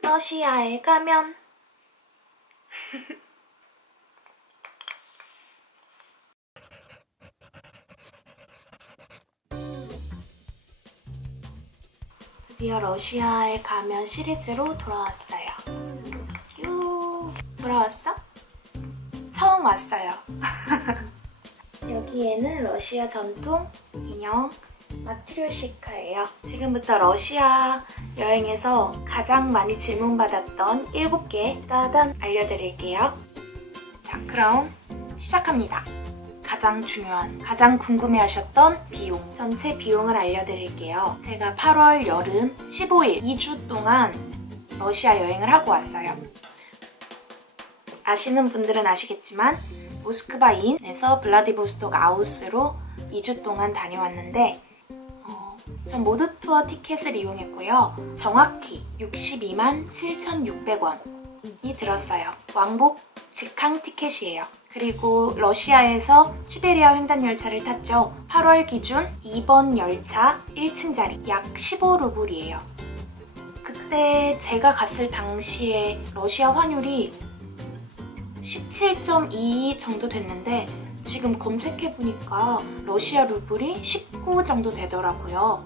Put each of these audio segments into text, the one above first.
러시아에 가면 드디어 러시아에 가면 시리즈로 돌아왔어요. 돌아왔어? 처음 왔어요. 여기에는 러시아 전통 인형 마트료시카예요. 지금부터 러시아 여행에서 가장 많이 질문받았던 7개 따단 알려드릴게요. 자, 그럼 시작합니다. 가장 중요한, 가장 궁금해하셨던 비용, 전체 비용을 알려드릴게요. 제가 8월 여름 15일, 2주 동안 러시아 여행을 하고 왔어요. 아시는 분들은 아시겠지만 모스크바인에서 블라디보스톡 아우스로 2주 동안 다녀왔는데 전 모두 투어 티켓을 이용했고요. 정확히 62만 7,600원이 들었어요. 왕복 직항 티켓이에요. 그리고 러시아에서 시베리아 횡단 열차를 탔죠. 8월 기준 2번 열차 1층 자리 약 15루블이에요. 그때 제가 갔을 당시에 러시아 환율이 17.2 정도 됐는데 지금 검색해보니까 러시아 루블이 19 정도 되더라고요.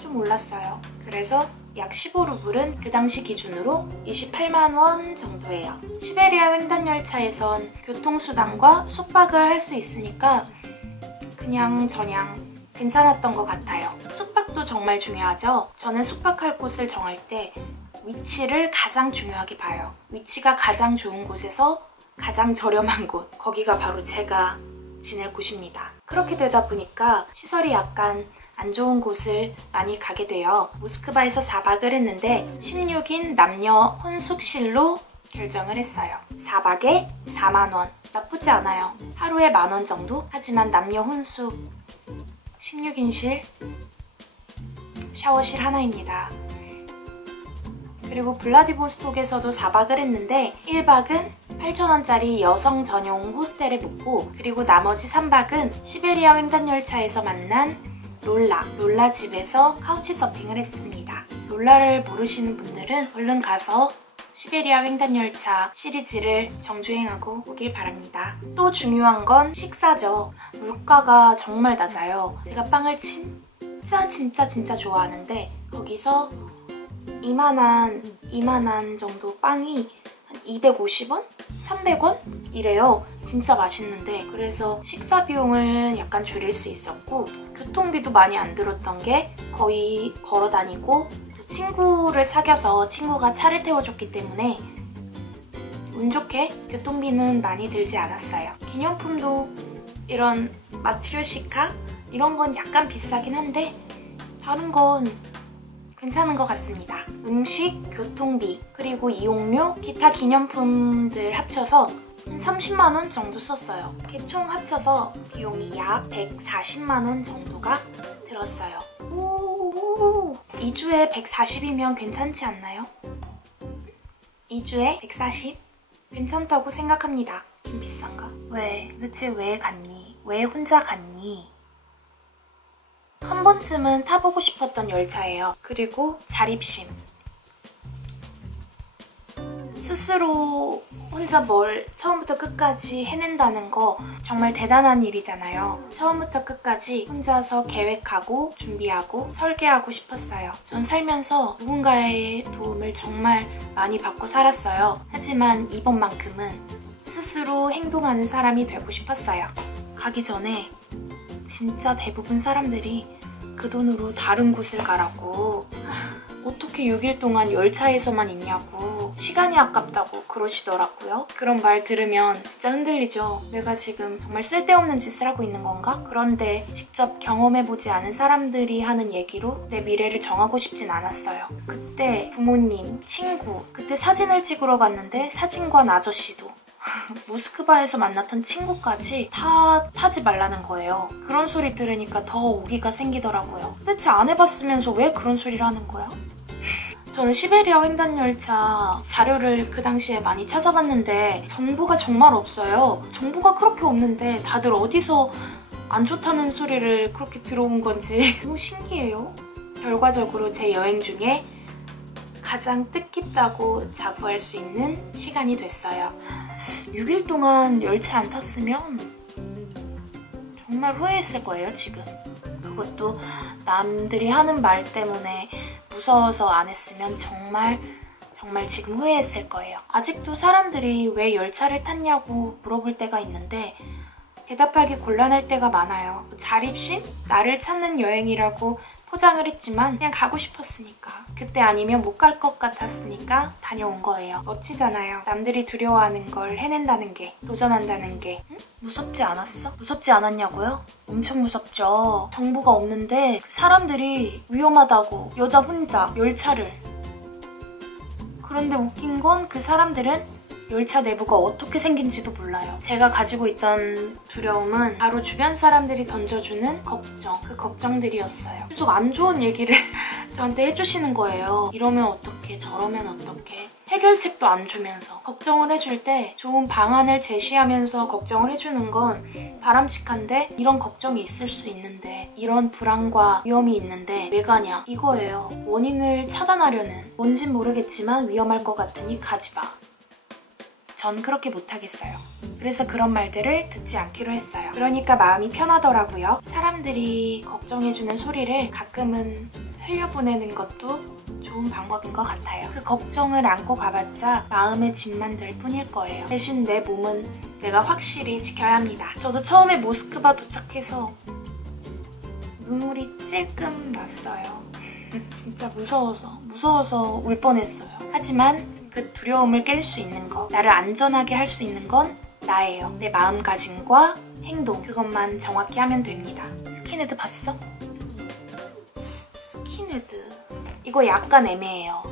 좀 올랐어요. 그래서 약 15루블은 그 당시 기준으로 28만 원 정도예요. 시베리아 횡단 열차에선 교통수단과 숙박을 할 수 있으니까 그냥 저냥 괜찮았던 것 같아요. 숙박도 정말 중요하죠. 저는 숙박할 곳을 정할 때 위치를 가장 중요하게 봐요. 위치가 가장 좋은 곳에서 가장 저렴한 곳, 거기가 바로 제가 지낼 곳입니다. 그렇게 되다 보니까 시설이 약간 안 좋은 곳을 많이 가게 돼요. 모스크바에서 4박을 했는데 16인 남녀 혼숙실로 결정을 했어요. 4박에 4만 원. 나쁘지 않아요. 하루에 10,000원 정도? 하지만 남녀 혼숙 16인실 샤워실 하나입니다. 그리고 블라디보스톡에서도 4박을 했는데 1박은 8,000원짜리 여성 전용 호스텔에 묵고 그리고 나머지 3박은 시베리아 횡단열차에서 만난 롤라 집에서 카우치 서핑을 했습니다. 롤라를 모르시는 분들은 얼른 가서 시베리아 횡단열차 시리즈를 정주행하고 오길 바랍니다. 또 중요한 건 식사죠. 물가가 정말 낮아요. 제가 빵을 진짜 좋아하는데 거기서 이만한 정도 빵이 한 250원? 300원? 이래요. 진짜 맛있는데 그래서 식사 비용을 약간 줄일 수 있었고 교통비도 많이 안 들었던 게 거의 걸어 다니고 친구를 사귀어서 친구가 차를 태워줬기 때문에 운 좋게 교통비는 많이 들지 않았어요. 기념품도 이런 마트료시카? 이런 건 약간 비싸긴 한데 다른 건 괜찮은 것 같습니다. 음식, 교통비, 그리고 이용료, 기타 기념품들 합쳐서 한 30만 원 정도 썼어요. 총 합쳐서 비용이 약 140만 원 정도가 들었어요. 2주에 140이면 괜찮지 않나요? 2주에 140? 괜찮다고 생각합니다. 좀 비싼가? 도대체 왜 갔니? 왜 혼자 갔니? 한 번쯤은 타보고 싶었던 열차예요. 그리고 자립심. 스스로 혼자 뭘 처음부터 끝까지 해낸다는 거 정말 대단한 일이잖아요. 처음부터 끝까지 혼자서 계획하고 준비하고 설계하고 싶었어요. 전 살면서 누군가의 도움을 정말 많이 받고 살았어요. 하지만 이번만큼은 스스로 행동하는 사람이 되고 싶었어요. 가기 전에 진짜 대부분 사람들이 그 돈으로 다른 곳을 가라고 어떻게 6일 동안 열차에서만 있냐고 시간이 아깝다고 그러시더라고요. 그런 말 들으면 진짜 흔들리죠. 내가 지금 정말 쓸데없는 짓을 하고 있는 건가? 그런데 직접 경험해보지 않은 사람들이 하는 얘기로 내 미래를 정하고 싶진 않았어요. 그때 부모님, 친구, 그때 사진을 찍으러 갔는데 사진관 아저씨도 모스크바에서 만났던 친구까지 다 타지 말라는 거예요. 그런 소리 들으니까 더 오기가 생기더라고요. 도대체 안 해봤으면서 왜 그런 소리를 하는 거야? 저는 시베리아 횡단열차 자료를 그 당시에 많이 찾아봤는데 정보가 정말 없어요. 정보가 그렇게 없는데 다들 어디서 안 좋다는 소리를 그렇게 들어온 건지 너무 신기해요. 결과적으로 제 여행 중에 가장 뜻깊다고 자부할 수 있는 시간이 됐어요. 6일 동안 열차 안 탔으면 정말 후회했을 거예요, 지금. 그것도 남들이 하는 말 때문에 무서워서 안 했으면 정말 지금 후회했을 거예요. 아직도 사람들이 왜 열차를 탔냐고 물어볼 때가 있는데 대답하기 곤란할 때가 많아요. 자립심? 나를 찾는 여행이라고 포장을 했지만 그냥 가고 싶었으니까. 그때 아니면 못 갈 것 같았으니까 다녀온 거예요. 멋지잖아요. 남들이 두려워하는 걸 해낸다는 게, 도전한다는 게. 응? 무섭지 않았어? 무섭지 않았냐고요? 엄청 무섭죠. 정보가 없는데 사람들이 위험하다고 여자 혼자 열차를. 그런데 웃긴 건 그 사람들은 열차 내부가 어떻게 생긴지도 몰라요. 제가 가지고 있던 두려움은 바로 주변 사람들이 던져주는 걱정, 그 걱정들이었어요. 계속 안 좋은 얘기를 저한테 해주시는 거예요. 이러면 어떡해, 저러면 어떡해. 해결책도 안 주면서 걱정을 해줄 때 좋은 방안을 제시하면서 걱정을 해주는 건 바람직한데 이런 걱정이 있을 수 있는데 이런 불안과 위험이 있는데 왜 가냐 이거예요. 원인을 차단하려는 뭔진 모르겠지만 위험할 것 같으니 가지 마. 전 그렇게 못하겠어요. 그래서 그런 말들을 듣지 않기로 했어요. 그러니까 마음이 편하더라고요. 사람들이 걱정해주는 소리를 가끔은 흘려보내는 것도 좋은 방법인 것 같아요. 그 걱정을 안고 가봤자 마음의 짐만 될 뿐일 거예요. 대신 내 몸은 내가 확실히 지켜야 합니다. 저도 처음에 모스크바 도착해서 눈물이 찔끔 났어요. 진짜 무서워서 울 뻔했어요. 하지만 그 두려움을 깰 수 있는 거, 나를 안전하게 할 수 있는 건 나예요. 내 마음가짐과 행동, 그것만 정확히 하면 됩니다. 스킨헤드 봤어? 스킨헤드... 이거 약간 애매해요.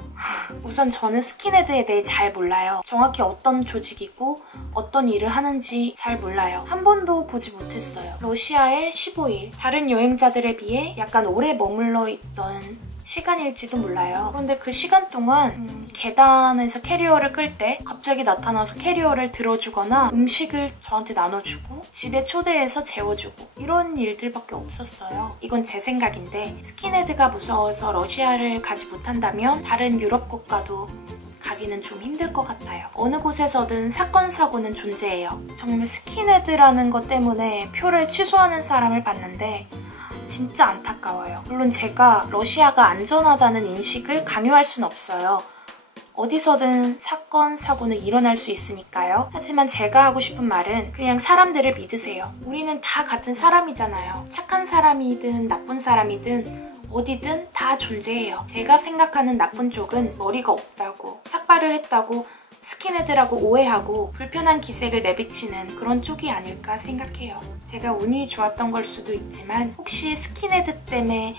우선 저는 스킨헤드에 대해 잘 몰라요. 정확히 어떤 조직이고 어떤 일을 하는지 잘 몰라요. 한 번도 보지 못했어요. 러시아에 15일, 다른 여행자들에 비해 약간 오래 머물러 있던 시간일지도 몰라요. 그런데 그 시간 동안 계단에서 캐리어를 끌 때 갑자기 나타나서 캐리어를 들어주거나 음식을 저한테 나눠주고 집에 초대해서 재워주고 이런 일들밖에 없었어요. 이건 제 생각인데 스킨헤드가 무서워서 러시아를 가지 못한다면 다른 유럽 국가도 가기는 좀 힘들 것 같아요. 어느 곳에서든 사건, 사고는 존재해요. 정말 스킨헤드라는 것 때문에 표를 취소하는 사람을 봤는데 진짜 안타까워요. 물론 제가 러시아가 안전하다는 인식을 강요할 순 없어요. 어디서든 사건, 사고는 일어날 수 있으니까요. 하지만 제가 하고 싶은 말은 그냥 사람들을 믿으세요. 우리는 다 같은 사람이잖아요. 착한 사람이든 나쁜 사람이든 어디든 다 존재해요. 제가 생각하는 나쁜 쪽은 머리가 없다고, 삭발을 했다고 스킨헤드라고 오해하고 불편한 기색을 내비치는 그런 쪽이 아닐까 생각해요. 제가 운이 좋았던 걸 수도 있지만 혹시 스킨헤드 때문에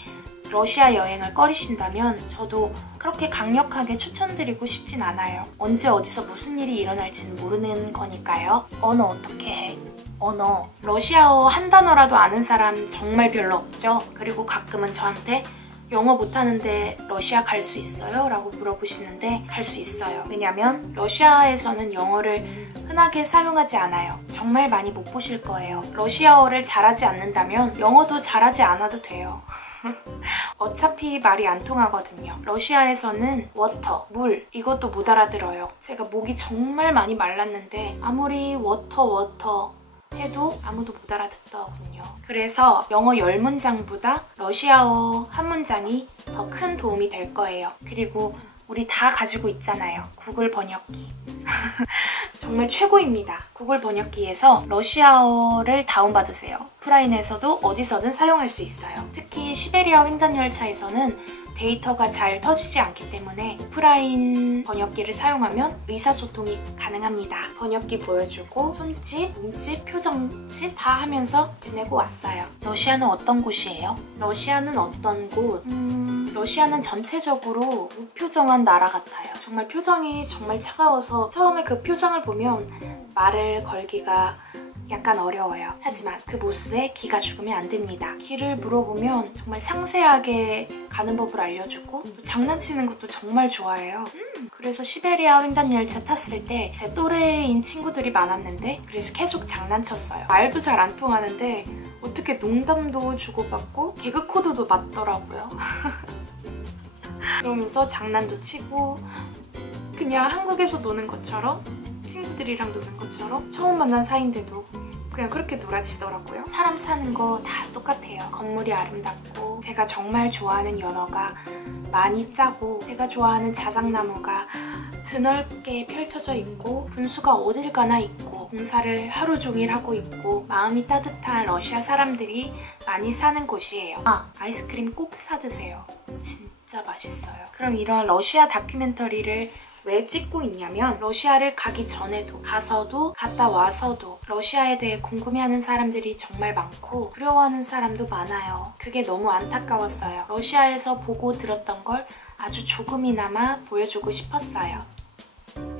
러시아 여행을 꺼리신다면 저도 그렇게 강력하게 추천드리고 싶진 않아요. 언제 어디서 무슨 일이 일어날지는 모르는 거니까요. 언어 어떻게 해? 언어. 러시아어 한 단어라도 아는 사람 정말 별로 없죠? 그리고 가끔은 저한테 영어 못하는데 러시아 갈 수 있어요? 라고 물어보시는데 갈 수 있어요. 왜냐면 러시아에서는 영어를 흔하게 사용하지 않아요. 정말 많이 못 보실 거예요. 러시아어를 잘하지 않는다면 영어도 잘하지 않아도 돼요. 어차피 말이 안 통하거든요. 러시아에서는 워터, 물 이것도 못 알아들어요. 제가 목이 정말 많이 말랐는데 아무리 워터 해도 아무도 못 알아듣더군요. 그래서 영어 10문장보다 러시아어 한 문장이 더 큰 도움이 될 거예요. 그리고 우리 다 가지고 있잖아요. 구글 번역기. 정말 최고입니다. 구글 번역기에서 러시아어를 다운받으세요. 오프라인에서도 어디서든 사용할 수 있어요. 특히 시베리아 횡단 열차에서는 데이터가 잘 터지지 않기 때문에 오프라인 번역기를 사용하면 의사소통이 가능합니다. 번역기 보여주고 손짓, 몸짓, 표정짓 다 하면서 지내고 왔어요. 러시아는 어떤 곳이에요? 러시아는 어떤 곳? 러시아는 전체적으로 무표정한 나라 같아요. 정말 표정이 정말 차가워서 처음에 그 표정을 보면 말을 걸기가 약간 어려워요. 하지만 그 모습에 기가 죽으면 안 됩니다. 길을 물어보면 정말 상세하게 가는 법을 알려주고 장난치는 것도 정말 좋아해요. 그래서 시베리아 횡단열차 탔을 때 제 또래인 친구들이 많았는데 그래서 계속 장난쳤어요. 말도 잘 안 통하는데 어떻게 농담도 주고받고 개그 코드도 맞더라고요. 그러면서 장난도 치고 그냥 한국에서 노는 것처럼 친구들이랑 노는 것처럼 처음 만난 사이인데도 그냥 그렇게 놀아지더라고요. 사람 사는 거 다 똑같아요. 건물이 아름답고 제가 정말 좋아하는 연어가 많이 짜고 제가 좋아하는 자작나무가 드넓게 펼쳐져 있고 분수가 어딜 가나 있고 공사를 하루 종일 하고 있고 마음이 따뜻한 러시아 사람들이 많이 사는 곳이에요. 아이스크림 꼭 사드세요. 진짜 맛있어요. 그럼 이런 러시아 다큐멘터리를 왜 찍고 있냐면 러시아를 가기 전에도 가서도 갔다 와서도 러시아에 대해 궁금해하는 사람들이 정말 많고 두려워하는 사람도 많아요. 그게 너무 안타까웠어요. 러시아에서 보고 들었던 걸 아주 조금이나마 보여주고 싶었어요.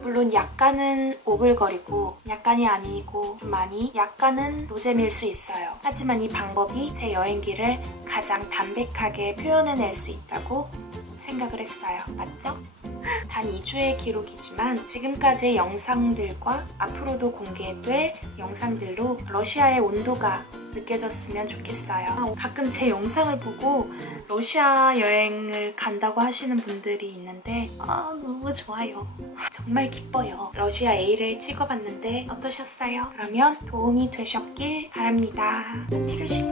물론 약간은 오글거리고 약간이 아니고 좀 많이 약간은 노잼일 수 있어요. 하지만 이 방법이 제 여행기를 가장 담백하게 표현해낼 수 있다고 생각을 했어요. 맞죠? 단 2주의 기록이지만 지금까지의 영상들과 앞으로도 공개될 영상들로 러시아의 온도가 느껴졌으면 좋겠어요. 가끔 제 영상을 보고 러시아 여행을 간다고 하시는 분들이 있는데 너무 좋아요. 정말 기뻐요. 러시아 A를 찍어봤는데 어떠셨어요? 그러면 도움이 되셨길 바랍니다. 티를 씻는